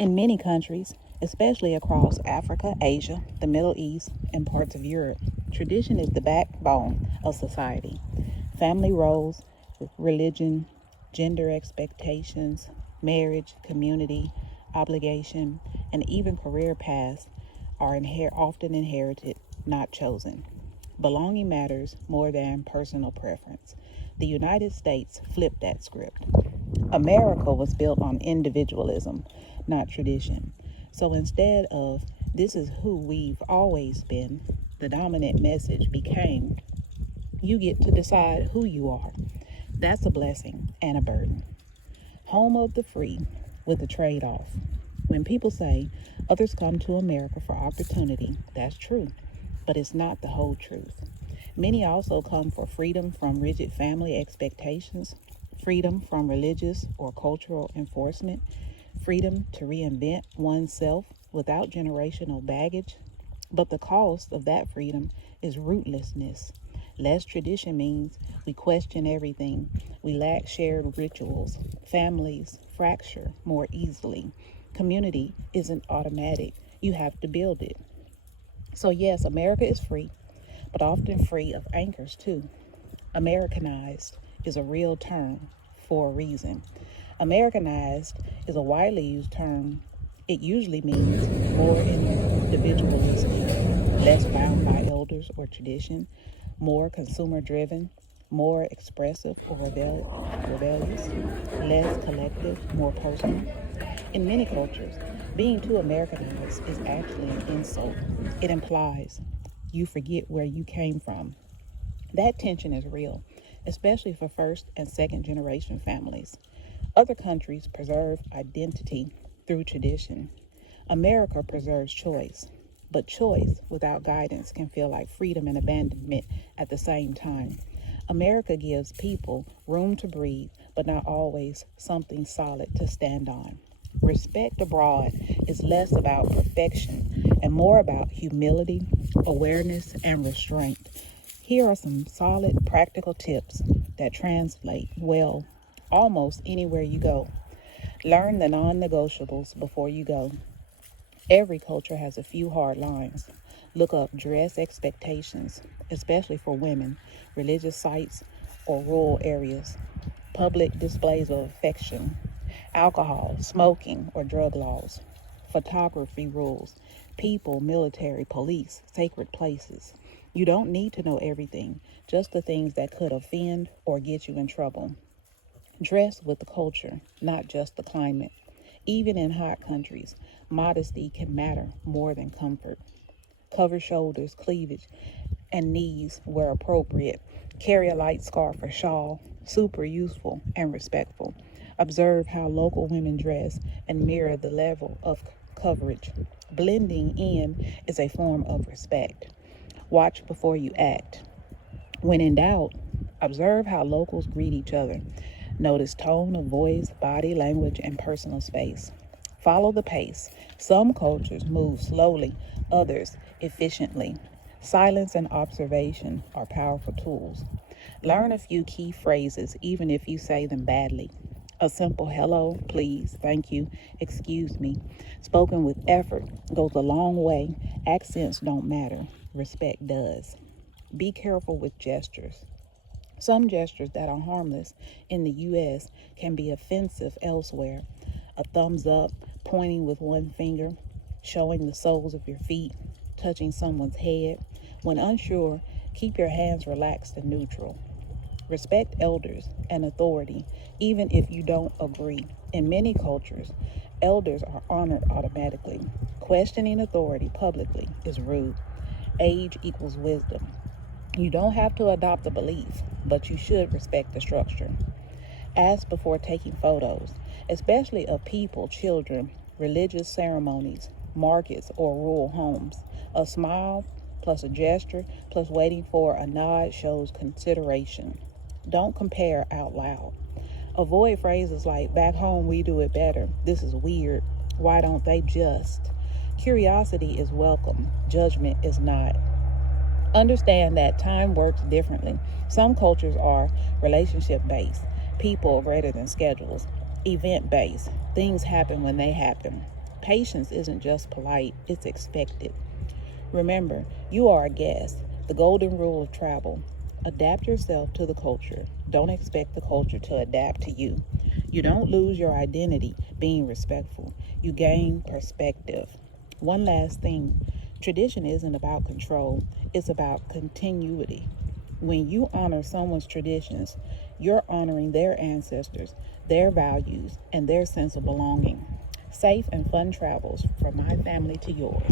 In many countries, especially across Africa, Asia, the Middle East, and parts of Europe, tradition is the backbone of society. Family roles, religion, gender expectations, marriage, community, obligation, and even career paths are often inherited, not chosen. Belonging matters more than personal preference. The United States flipped that script. America was built on individualism, not tradition. So instead of "this is who we've always been," the dominant message became "you get to decide who you are." That's a blessing and a burden. Home of the free with a trade-off. When people say others come to America for opportunity, that's true, but it's not the whole truth. Many also come for freedom from rigid family expectations, freedom from religious or cultural enforcement, freedom to reinvent oneself without generational baggage. But the cost of that freedom is rootlessness. Less tradition means we question everything. We lack shared rituals. Families fracture more easily. Community isn't automatic. You have to build it. So yes, America is free, but often free of anchors too. Americanized is a real term for a reason. Americanized is a widely used term. It usually means more individualistic, less bound by elders or tradition, more consumer driven, more expressive or rebellious, less collective, more personal. In many cultures, being too Americanized is actually an insult. It implies you forget where you came from. That tension is real, especially for first and second generation families. Other countries preserve identity through tradition. America preserves choice, but choice without guidance can feel like freedom and abandonment at the same time. America gives people room to breathe, but not always something solid to stand on. Respect abroad is less about perfection and more about humility, awareness, and restraint. Here are some solid practical tips that translate well almost anywhere you go. Learn the non-negotiables before you go. Every culture has a few hard lines. Look up dress expectations, especially for women, religious sites or rural areas, public displays of affection, alcohol, smoking, or drug laws, photography rules, people, military, police, sacred places. You don't need to know everything, just the things that could offend or get you in trouble. Dress with the culture, not just the climate. Even in hot countries, modesty can matter more than comfort. Cover shoulders, cleavage, and knees where appropriate. Carry a light scarf or shawl, super useful and respectful. Observe how local women dress and mirror the level of coverage. Blending in is a form of respect. Watch before you act. When in doubt, observe how locals greet each other. Notice tone of voice, body language, and personal space. Follow the pace. Some cultures move slowly, others efficiently. Silence and observation are powerful tools. Learn a few key phrases, even if you say them badly. A simple hello, please, thank you, excuse me, spoken with effort, goes a long way. Accents don't matter. Respect does. Be careful with gestures. Some gestures that are harmless in the U.S. can be offensive elsewhere. A thumbs up, pointing with one finger, showing the soles of your feet, touching someone's head. When unsure, keep your hands relaxed and neutral. Respect elders and authority, even if you don't agree. In many cultures, elders are honored automatically. Questioning authority publicly is rude. Age equals wisdom. You don't have to adopt a belief, but you should respect the structure. Ask before taking photos, especially of people, children, religious ceremonies, markets, or rural homes. A smile plus a gesture plus waiting for a nod shows consideration. Don't compare out loud. Avoid phrases like "back home we do it better," "this is weird," "why don't they just." Curiosity is welcome, judgment is not. Understand that time works differently. Some cultures are relationship-based, people greater than schedules, event-based, things happen when they happen. Patience isn't just polite, it's expected. Remember, you are a guest. The golden rule of travel: adapt yourself to the culture. Don't expect the culture to adapt to you. You don't lose your identity being respectful, you gain perspective. One last thing: tradition isn't about control, it's about continuity. When you honor someone's traditions, you're honoring their ancestors, their values, and their sense of belonging. Safe and fun travels from my family to yours.